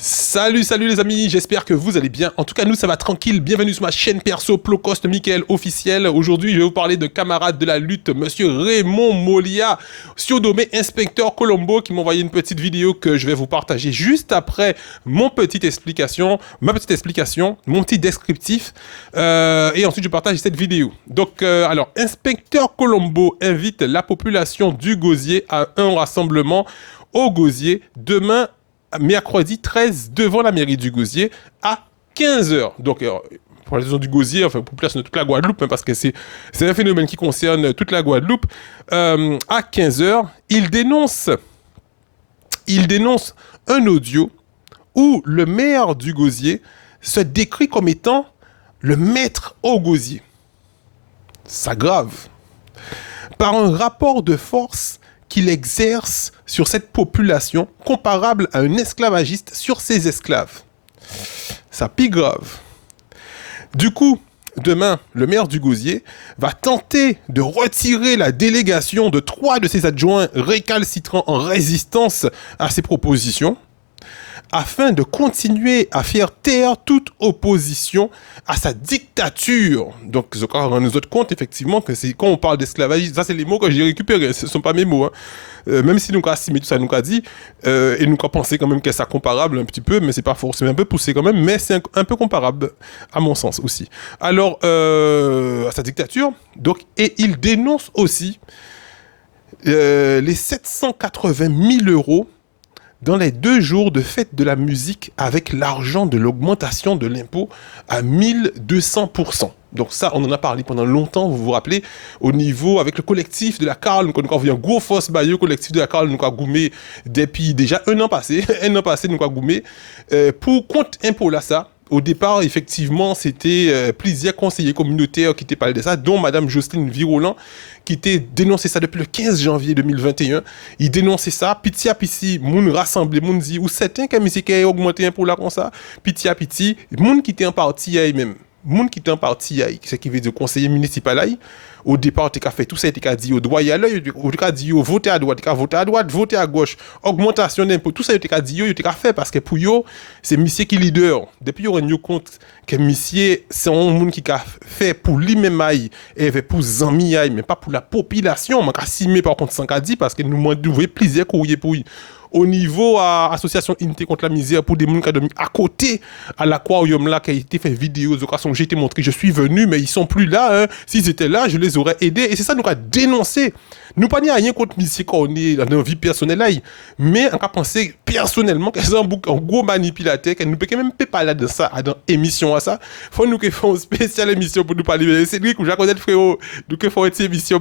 Salut les amis, j'espère que vous allez bien. En tout cas, nous ça va tranquille. Bienvenue sur ma chaîne perso Plocost Michael officiel. Aujourd'hui, je vais vous parler de camarade de la lutte, monsieur Raymond Molia, surnommé Inspecteur Colombo, qui m'a envoyé une petite vidéo que je vais vous partager juste après ma petite explication, mon petit descriptif. Et ensuite, je partage cette vidéo. Donc, alors, Inspecteur Colombo invite la population du Gosier à un rassemblement au Gosier demain mercredi 13 devant la mairie du Gosier à 15h. Donc, pour la zone du Gosier, enfin, pour placer toute la Guadeloupe, hein, parce que c'est un phénomène qui concerne toute la Guadeloupe, à 15h, il dénonce un audio où le maire du Gosier se décrit comme étant le maître au Gosier. Ça grave. Par un rapport de force qu'il exerce sur cette population comparable à un esclavagiste sur ses esclaves. Ça pique grave. Du coup, demain, le maire du Gosier va tenter de retirer la délégation de 3 de ses adjoints récalcitrants en résistance à ses propositions, afin de continuer à faire taire toute opposition à sa dictature. Donc, je crois qu'on nous autres compte effectivement que c'est quand on parle d'esclavagisme, ça c'est les mots que j'ai récupérés, ce ne sont pas mes mots. Hein. Même si nous avons assimilé tout ça, nous avons dit, et nous avons pensé quand même que c'est comparable un petit peu, mais c'est pas forcément un peu poussé quand même, mais c'est un peu comparable à mon sens aussi. Alors, à sa dictature, donc, et il dénonce aussi les 780 000 euros dans les 2 jours de fête de la musique avec l'argent de l'augmentation de l'impôt à 1200%. Donc ça, on en a parlé pendant longtemps, vous vous rappelez, au niveau, avec le collectif de la Carle, nous avons vu un gros force baillot, le collectif de la Carle, nous avons goumé depuis déjà un an passé, nous avons goumé, pour compte impôt là, ça. Au départ, effectivement, c'était plusieurs conseillers communautaires qui étaient parlé de ça, dont Madame Jocelyne Virolan, qui était dénoncé ça depuis le 15 janvier 2021. Il dénonçait ça, piti à piti, moun rassemblé, moun dit, ou certains qui ont augmenté un pour là comme ça, piti à piti, moun qui était en parti même. Moun qui était en parti, ce qui veut dire conseiller municipal, au départ, tu as fait tout ça, tu as dit, au droit y aller, tu as dit, voter à droite, tu as voté à droite, voter à gauche, augmentation d'impôts, tout ça, tu as dit, tu as fait, parce que pour eux, c'est monsieur qui est leader. Depuis, on rendu compte que monsieur, c'est un monde qui a fait pour lui-même, et pour Zami, mais pas pour la population. On a simé par contre, sans qu'a dit, parce que nous avons plusieurs courriers pour lui. Au niveau à association Unité contre la misère pour des gens qui ont à côté à l'aquarium là qui a été fait vidéo de façon j'ai été montré je suis venu mais ils sont plus là hein. S'ils étaient là je les aurais aidés et c'est ça nous a dénoncé nous pas ni rien contre monsieur qu'on est dans notre vie personnelle là mais on a pensé personnellement que c'est un gros manipulateur que nous peut même pas parler de ça dans émission à ça faut nous que faire une spéciale émission pour nous parler de Cédric ou Jacques frérot nous que faire une émission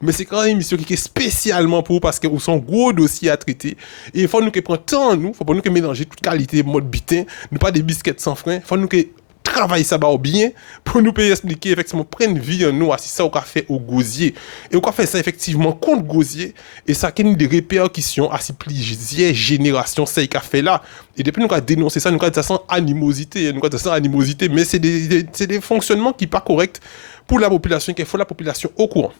mais c'est quand même une émission qui est spécialement pour parce que nous sont gros dossiers à traiter. Et il faut nous que prendre temps, il faut pas nous que mélanger toute qualité mode bitin, nous pas des biscuits sans frein, il faut nous que travailler ça bien pour nous payer expliquer effectivement prendre vie en nous c'est ça qu'on a fait au Gosier et on a fait ça effectivement contre Gosier et ça a des répercussions à plusieurs générations ça qu'a fait là et depuis nous a dénoncé ça nous a dit ça sans animosité mais c'est des fonctionnements qui pas corrects pour la population qu'il faut la population au courant.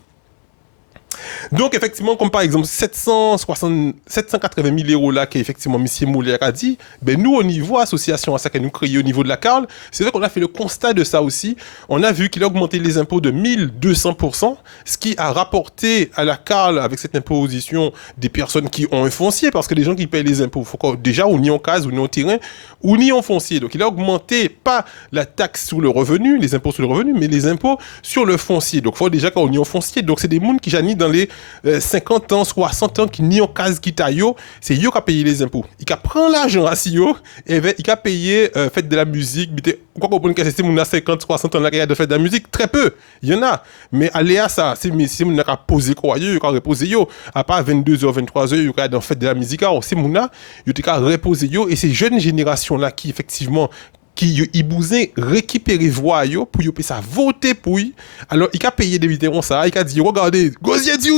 Donc, effectivement, comme par exemple 780 000 euros là qu'effectivement M. Moulier a dit, ben nous, au niveau association à ça que nous créons au niveau de la Carle, c'est vrai qu'on a fait le constat de ça aussi. On a vu qu'il a augmenté les impôts de 1200%, ce qui a rapporté à la Carle, avec cette imposition, des personnes qui ont un foncier, parce que les gens qui payent les impôts, il faut déjà ou ni en case, ou ni en terrain, ou ni en foncier. Donc, il a augmenté pas la taxe sur le revenu, les impôts sur le revenu, mais les impôts sur le foncier. Donc, il faut déjà qu'on y en foncier. Donc, c'est des gens qui janissent dans les 50 ans, 60 ans qui n'y ont case qui taillent, c'est eux qui a payé les impôts. Ils qui prend l'argent à Sio et ils a payé fête de la musique. Quoi qu'on peut que c'est mon 50, 60 ans là qui a de fête de la musique, très peu. Il y en a. Mais aller à ça, c'est mon qui a posé quoi, il a reposé yo à part 22h, 23h, il a dans fête de la musique, c'est mon là, il a reposé yo et ces jeunes générations là qui effectivement qui il besoin récupérer voix yo pour yo ça voter pour lui. Alors il a payé des vétérans ça, il a dit regardez Gosier Dieu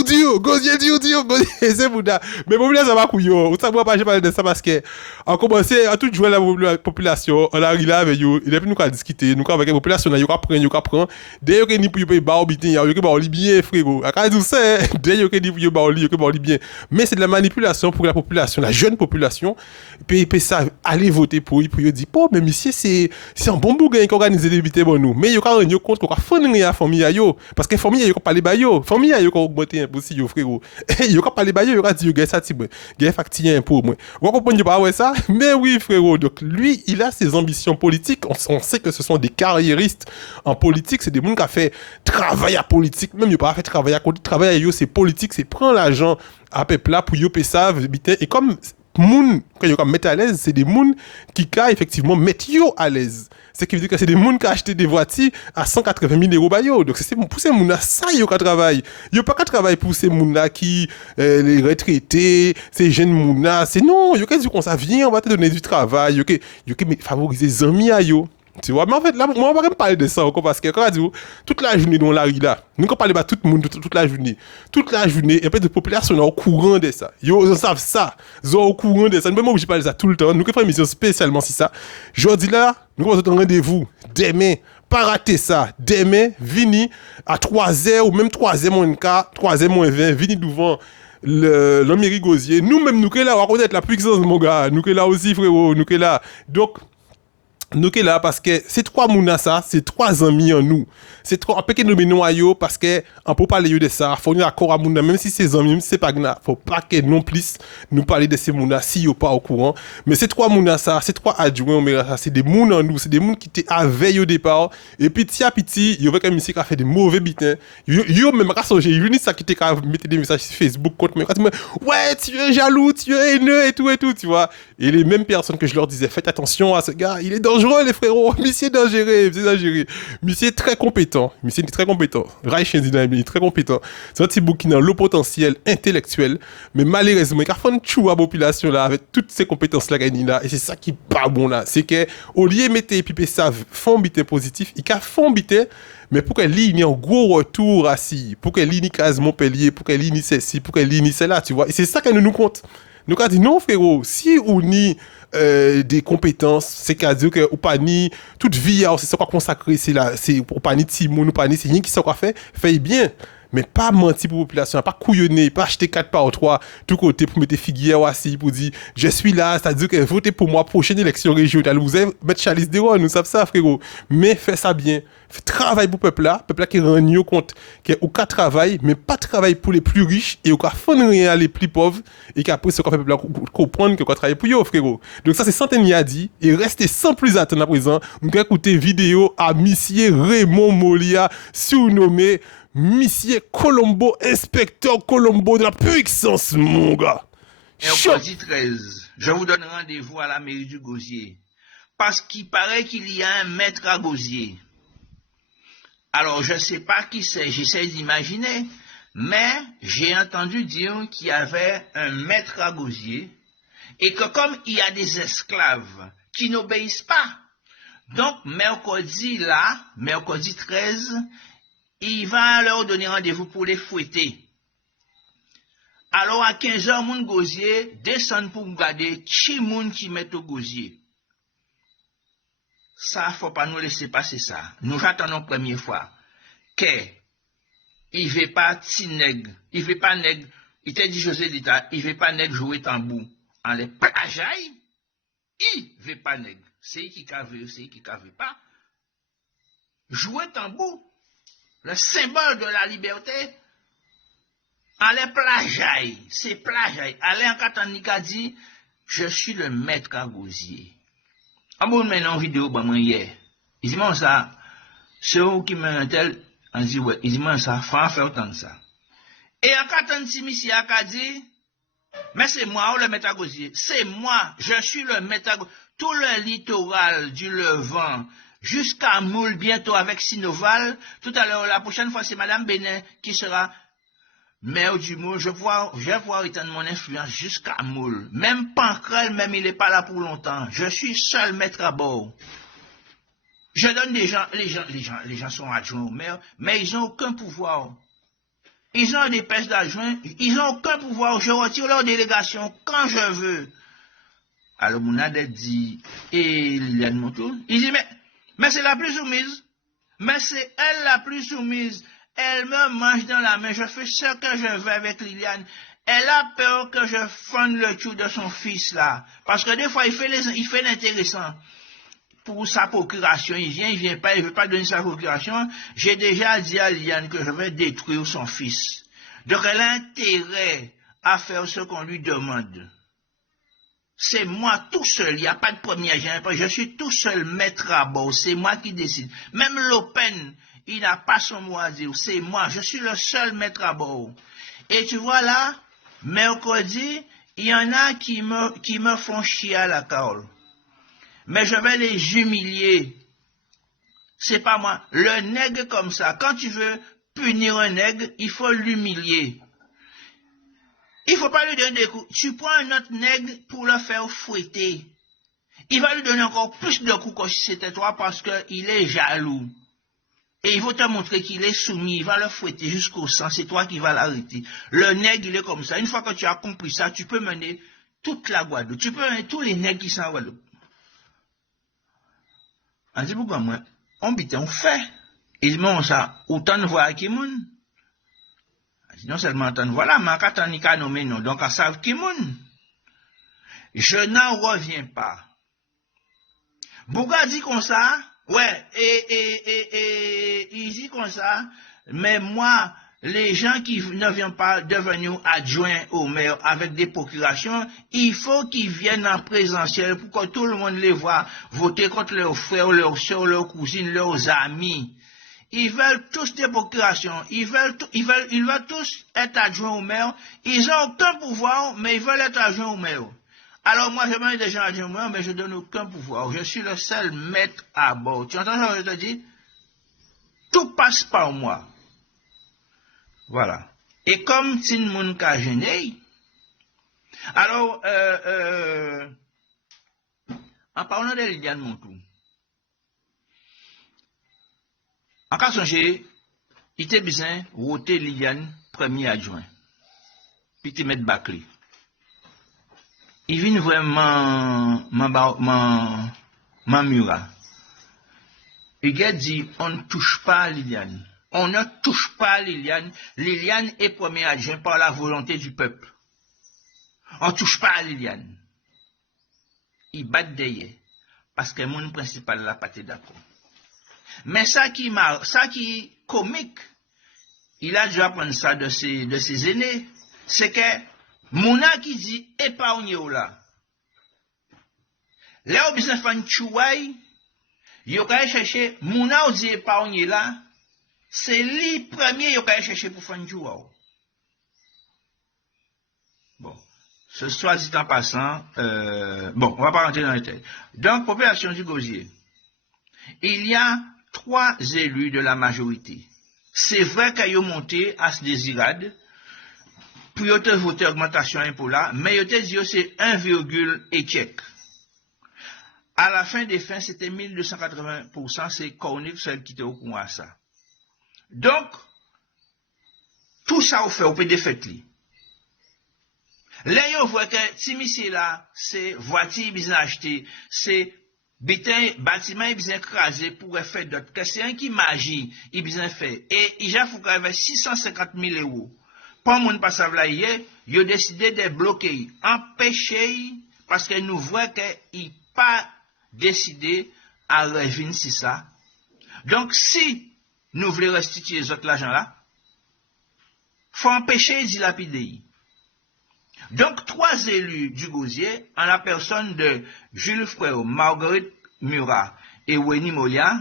c'est bouda mais population ça va couillon ou ça moi pas parler de ça parce que on commencé à tout jouer la population on arrive là avec yo et puis nous a discuter nous avec la population yo prend d'ailleurs que ni pour yo ba obitin yo que ba oli bien frérot a dit ça d'ailleurs que ni pour yo ba oli bien mais c'est de la manipulation pour la population la jeune population puis ça aller voter pour yo dit bon mais monsieur c'est un bon bougain qui organise des députés bon nous mais yo ka renyo compte qu'on fond rien famille yo parce que famille yo ka parler ba yo famille yo ka augmenter un peu si yo frérot yo ka parler ba yo ka dit yo gain ça ti moi gain factier pour moi vous comprenez pas ouais ça mais oui frérot donc lui il a ses ambitions politiques on sait que ce sont des carriéristes en politique c'est des gens qui a fait travail à politique même yo pas fait travail à côté travail yo c'est politique c'est prendre l'argent à peuple là pour yo payer ça et comme moun quand yo mettre à l'aise c'est des moun qui ka effectivement mettre yo à l'aise c'est qui veut dire que c'est des moun qui acheté des voitures à 180 000 euros ba yo donc c'est pour ces moun là ça yo ka travail yo pas ka travail pour ces moun là qui les retraités ces jeunes moun là c'est non yo ka dit qu'on ça vient on va te donner du travail yo que favoriser amis à yo. Tu vois, mais en fait, là, moi, on va pas parler de ça encore parce que quand on dit toute la journée dans la rue là, nous on parle de tout le monde toute la journée, et peu de population est au courant de ça. Ils savent ça, ils sont au courant de ça. Nous même je parle de ça tout le temps. Nous faisons une émission spécialement si ça. Jeudi là, nous avons un rendez-vous demain. Pas rater ça. Demain, vini à 3h ou même 3h moins 4, 3h moins 20, vini devant l'Amérique Gosier. Nous-mêmes, nous sommes là, on va connaître la puissance, mon gars. Nous sommes là aussi, frérot. Nous sommes là. Donc, nous sommes là parce que ces trois mounas ça, c'est trois amis en nous. C'est trois, on peut que nous noyaux parce que on peut parler de ça. Faut nous accord à mouna, même si c'est amis, même si c'est pas gna. Faut pas que non plus nous parler de ces mounas si yo pas au courant. Mais ces trois mounas ça, ces trois adjoints, ça, c'est des mouns en nous, c'est des mouns qui étaient avec au départ. Et petit à petit, yo veut comme ici qui a fait des mauvais bitins. Yo même pas songé, yo ni ça qui était mettre des messages sur Facebook contre moi. Ouais, tu es jaloux, tu es haineux et tout, tu vois. Et les mêmes personnes que je leur disais, faites attention à ce gars, il est dangereux les frérots, monsieur dangereux, c'est exagéré. Monsieur très compétent, monsieur très compétent. Raïchen Dynam, il est très compétent. C'est un petit bouc qui a le potentiel intellectuel, mais malheureusement, il a fait une chou à la population là, avec toutes ces compétences là, et c'est ça qui est pas bon là. C'est que, au lieu de mettre piper ça, fond bité positif, il a fond bité, mais pour qu'elle ait un gros retour assis, pour qu'elle ait case Montpellier, pour qu'elle ait ceci, pour qu'elle ait cela, tu vois. Et c'est ça qu'elle nous compte. Nous avons dit non frérot, si on nie des compétences, c'est qu'à dire que ou pas ni toute vie c'est ça qu'on consacrer, c'est pour pas ni timon ou pas ni c'est rien qui ça qu'on fait bien. Mais pas mentir pour la population, pas couillonner, pas acheter 4 par 3 tout côté pour mettre figuière assis pour dire je suis là, c'est-à-dire que votez pour moi prochaine élection régionale. Vous allez mettre Chalice Deron, nous savons ça frérot. Mais fais ça bien. Travail pour le peuple là qui rend compte qu'au cas travail, mais pas travail pour les plus riches et au cas fond rien les plus pauvres et qu'après ce qu'on fait peuple là comprendre que quoi travailler pour eux frérot. Donc ça c'est Centenaire a dit et restez sans plus attendre à présent. Nous allons écouter vidéo à Monsieur Raymond Molia surnommé Monsieur Colombo, inspecteur Colombo de la puissance, mon gars. Mercredi 13, je vous donne rendez-vous à la mairie du Gosier. Parce qu'il paraît qu'il y a un maître à Gosier. Alors, je ne sais pas qui c'est, j'essaie d'imaginer, mais j'ai entendu dire qu'il y avait un maître à Gosier et que comme il y a des esclaves qui n'obéissent pas, donc mercredi 13, il va leur donner rendez-vous pour les fouetter. Alors à 15h, mon Gosier descend pour regarder qui moun qui met au Gosier. Ça, faut pas nous laisser passer ça. Nous attendons première fois que il veut pas nègre, il veut pas nègre, il t'a dit José d'État, il veut pas nègre jouer tambour en les plageailles, il veut pas nègre. C'est qui veut, c'est qui veut pas. Jouer tambour. Le symbole de la liberté, allez plageaille, c'est plageaille. Allez en Katanika dit, je suis le maître à Gosier. En bon, maintenant, en vidéo, bah, moi, hier, il dit, moi, ça, c'est où qui me tel, on dit, ouais, il dit, moi, ça, faut faire autant de ça. Et en Katansi, monsieur, a dit, mais c'est moi, le maître à Gosier. C'est moi, je suis le maître à Gosier. Tout le littoral du Levant, jusqu'à Moule, bientôt avec Sinoval. Tout à l'heure, la prochaine fois, c'est Madame Bénin qui sera maire du Moule. Je vais voir étendre mon influence jusqu'à Moule. Même Pancrel, même il n'est pas là pour longtemps. Je suis seul maître à bord. Je donne les gens sont adjoints au maire, mais ils n'ont aucun pouvoir. Ils ont des postes d'adjoints, ils n'ont aucun pouvoir. Je retire leur délégation quand je veux. Alors, Mounade dit, et Liliane Montour, il dit, mais c'est la plus soumise. Mais c'est elle la plus soumise. Elle me mange dans la main. Je fais ce que je veux avec Liliane. Elle a peur que je fonde le cul de son fils là. Parce que des fois, il fait l'intéressant. Pour sa procuration, il vient pas, il veut pas donner sa procuration. J'ai déjà dit à Liliane que je vais détruire son fils. Donc elle a intérêt à faire ce qu'on lui demande. C'est moi tout seul, il n'y a pas de premier agent, je suis tout seul maître à bord, c'est moi qui décide. Même L'Open, il n'a pas son mot à dire, c'est moi, je suis le seul maître à bord. Et tu vois là, mercredi, il y en a qui me font chier à la carole. Mais je vais les humilier. C'est pas moi. Le nègre comme ça, quand tu veux punir un nègre, il faut l'humilier. Il faut pas lui donner des coups. Tu prends un autre nègre pour le faire fouetter. Il va lui donner encore plus de coups que si c'était toi parce qu'il est jaloux. Et il va te montrer qu'il est soumis. Il va le fouetter jusqu'au sang. C'est toi qui vas l'arrêter. Le nègre, il est comme ça. Une fois que tu as compris ça, tu peux mener toute la Guadeloupe. Tu peux mener tous les nègres qui sont en Guadeloupe. On dit pourquoi moi, on bite, on fait. Ils m'ont ça, autant de voix à Kimoun. Non seulement tant de voix là, mais quand on y a nommé non, donc on savent Kimoun. Je n'en reviens pas. Bouga dit comme ça, ouais, et il dit comme ça, mais moi, les gens qui ne viennent pas devenir adjoints au maire avec des procurations, il faut qu'ils viennent en présentiel pour que tout le monde les voit voter contre leurs frères, leurs soeurs, leurs cousines, leurs amis. Ils veulent tous des procurations, ils veulent tous être adjoints au maire, ils n'ont aucun pouvoir, mais ils veulent être adjoints au maire. Alors moi, je mets des gens adjoints au maire, mais je ne donne aucun pouvoir. Je suis le seul maître à bord. Tu entends ce que je te dis? Tout passe par moi. Voilà. Et comme si le monde a gêné, alors, en parlant de Liliane Montour, en cas songé, il était besoin de voter Liliane premier adjoint, puis il met Baclé. Il vient vraiment Mamura. Il a dit, on ne touche pas à Liliane. On ne touche pas à Liliane. Liliane est premier adjoint par la volonté du peuple. On ne touche pas à Liliane. Il bat derrière. Parce que mon principal là pas d'accord. Mais ça qui est comique, il a déjà appris ça de ses aînés, c'est que Mouna qui dit épargnez là. Là où besoin faire une chouaille, il a cherché Mouna dit épargnez là. C'est lui premier qui a cherché pour faire un jour. Bon, ce soit dit en passant, bon, on va pas rentrer dans les détails. Donc, population du Gosier, il y a 3 élus de la majorité. C'est vrai qu'ils ont monté à ce désirade, pour ils ont voté augmentation impôt là, mais ils ont dit que c'est 1, et check. À la fin des fins, c'était 1280%, c'est Cornic seul qui était au courant à ça. Donc, tout ça on fait, on peut défaire. Là, on voit que si monsieur là, c'est voiture qu'ils ont acheté, c'est bâtiment ils ont écrasé pour faire d'autres. Que c'est un qui magie, ils ont fait. Et il a fait avec 650 000 euros. Pas mon pas là hier, ils ont décidé de bloquer, empêcher, parce que nous voyons qu'ils n'ont pas décidé à revenir sur ça. Donc, si nous voulons restituer les autres l'argent là, il faut empêcher de dilapider. Donc, 3 élus du Gosier, en la personne de Jules Frère, Marguerite Murat et Wenny Molia,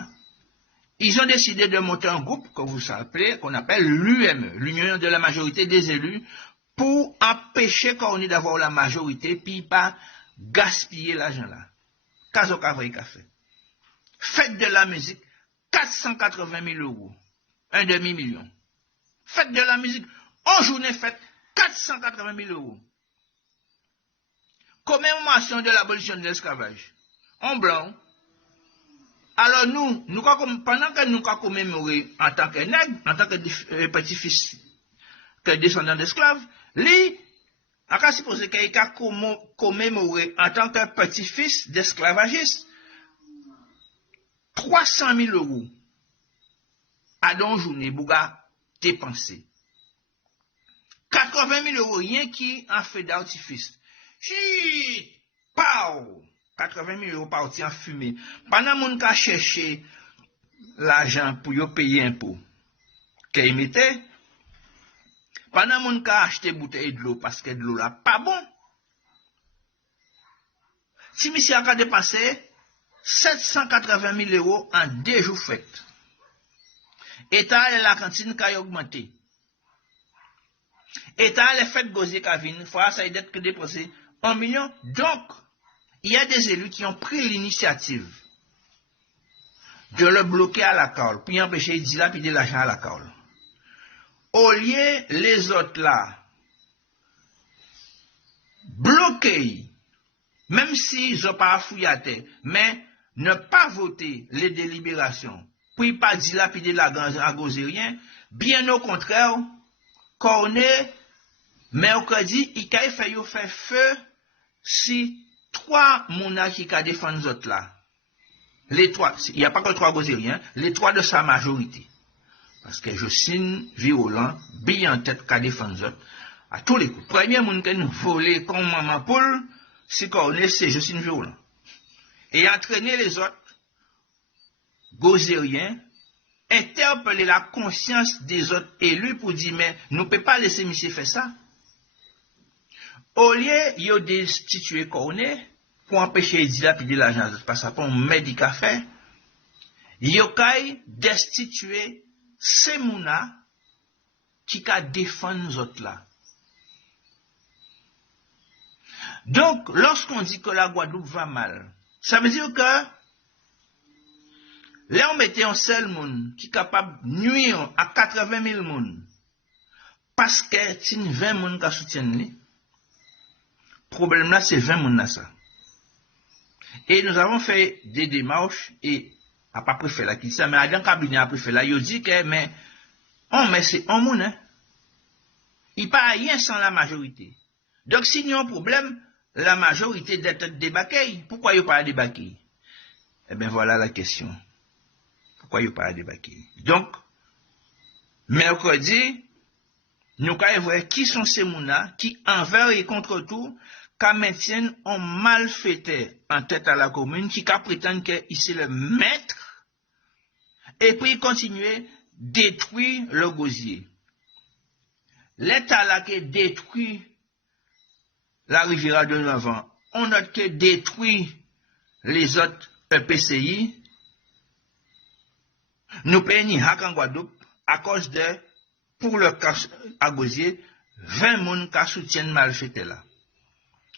ils ont décidé de monter un groupe que vous appelez, qu'on appelle l'UME, l'Union de la majorité des élus, pour empêcher qu'on ait d'avoir la majorité, puis pas gaspiller l'argent là. Kazo Kavri Café. Faites de la musique, 480 000 euros, un demi-million. Faites de la musique, en journée faites 480 000 euros. Commémoration de l'abolition de l'esclavage. En blanc, Alors pendant que nous avons commémoré en tant que nègre, en tant que petit-fils, que descendant d'esclaves, lui, on a supposé qu'il a commémoré en tant que petit-fils d'esclavagistes 300 000 euros à don journée, Bouga dépensé. 80 000 euros, rien qui en fait d'artifice. Chut! Pau! 80 000 euros partis en fumée. Pendant mon cas chercher l'argent pour y payer impôt, qu'il mettait, pendant mon cas acheter bouteille de l'eau parce que de l'eau là pas bon. Si monsieur a dépensé 780 000 euros en 2 jours faits. État et la cantine qui a augmenté. État les fêtes gosier qui a venu, fois ça a d'être que dépensé 1 million. Donc, il y a des élus qui ont pris l'initiative de le bloquer à la cale, puis empêcher de dilapider l'argent à la cale. Au lieu, les autres là, bloquer, même s'ils n'ont pas fouillaté, mais ne pas voter les délibérations, puis pas dilapider l'argent à rien, bien au contraire, Cornet, mercredi, il a fait feu si 3 mounas qui a défendu les autres là. Les 3, il n'y a pas que 3 gozériens, les 3 de sa majorité. Parce que je signe violent, bien en tête qu'a défendu les autres. À tous les coups. Premier moun qui nous volé comme maman poule, c'est qu'on c'est je signe violent. Et entraîner les autres, gozériens, interpeller la conscience des autres élus pour dire, mais nous ne pouvons pas laisser monsieur faire ça. Au lieu, il a destitué Cornet pour empêcher de dilapider l'argent, parce que pour médical fait, il a destitué ces mouna qui a défendu nous autres là. Donc, lorsqu'on dit que la Guadeloupe va mal, ça veut dire que là, on mettait un seul monde qui est capable de nuire à 80 000 monde parce que c'est 20 monde qui soutiennent. Le problème là, c'est 20 monde là ça. Et nous avons fait des démarches et à pas préfet là qui dit ça, mais à dans le cabinet à préfet là, il dit que mais c'est un monde. Hein. Il n'y a pas rien sans la majorité. Donc s'il y a un problème, la majorité d'être débaquée. Pourquoi il n'y a pas débaqué? Eh bien voilà la question. Pourquoi il n'y a pas débaqué? Donc, mercredi, nous allons voir qui sont ces mounas qui, envers et contre tout, qui maintiennent un malfaiteur en tête à la commune, qui prétendent qu'il c'est le maître, et puis continuer à détruire le gosier. L'État là qui détruit la rivière de l'Avant, on a qui détruit les autres EPCI, nous payons en Guadeloupe à cause de, pour le cas à gosier, 20 personnes qui soutiennent malfaiteur là.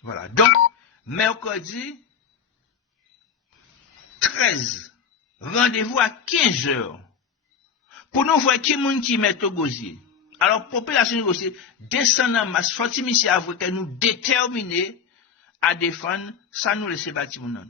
Voilà. Donc, mercredi 13, rendez-vous à 15 heures pour nous voir qui moun qui met au gosier. Alors, population de gosier, descend en masse, faut-il ici avouer que nous déterminer à défendre, ça nous laisser bâtir mon nom.